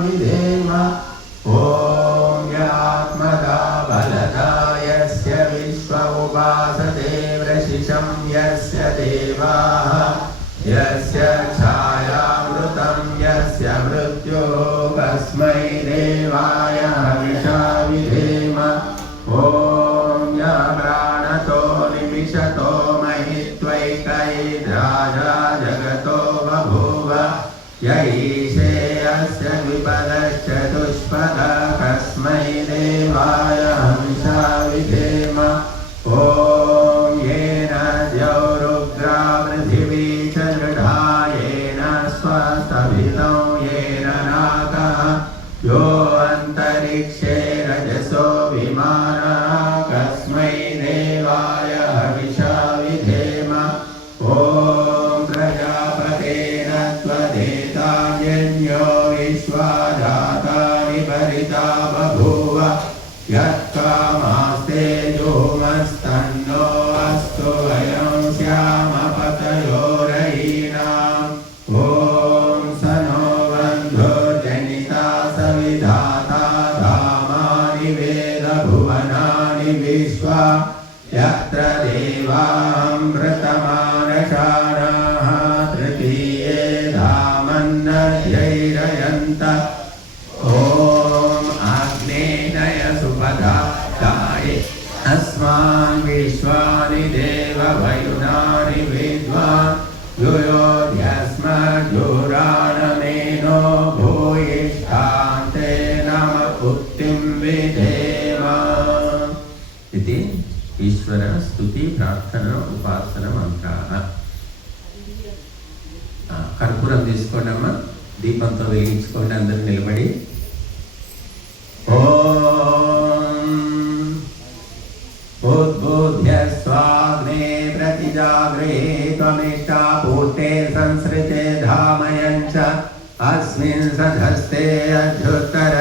विधेम ॐ यात्मदा बलदा यस्य विश्व उपासते वृषिशं यस्य देवाः यस्य छायामृतं यस्य मृत्यो तस्मै देवाय हविषा विधेम ॐ या प्राणतो निमिषतो महित्वैकैर्राजा जगतो बभूव य ईशे यस्य विपदश्च दुष्पदः तस्मै देवाय हविषा विधेम ॐ येन द्यौरुग्रा पृथिवी च दृढा येन स्वस्तभितो येन नाकः यो अन्तरिक्षे रजसो विमानः कस्मै देवाय हविषा विधेम ॐ प्रजापतेन त्वदेतान्यो विश्वाजातानि परिता बभूव यत्कामास्ते जोमस्तन्नो अस्तु वयं श्यामपतयोरयीनाम् ॐ स नो बन्धुर्जनिता सविधाता धामानि वेदभुवनानि विश्वा यत्र देवामृतमानशानाः तृतीये धामन्नद्यैरयन्त ॐ आग्नेय सुपदाय अस्मान् विश्वानि देववयुनानि विद्वान् युयोध्यस्मद्युराणमेनो भूयिष्ठान्ते नम उक्तिं विधेम इति ఈశ్వర స్తుతి ప్రార్థన ఉపాసన మంత్రాः కర్పూరం తీసుకోండి అమ్మా దీపంతో వెలిగించుకోండి అందరూ నిలబడి ఓం ఉద్బోధ్య స్వాగ్నే ప్రతిజాగ్రే త్వమిష్టా పూర్తే సంస్ృతే ధామయం చ అస్మిన్ సధస్తే అధ్యుత్తర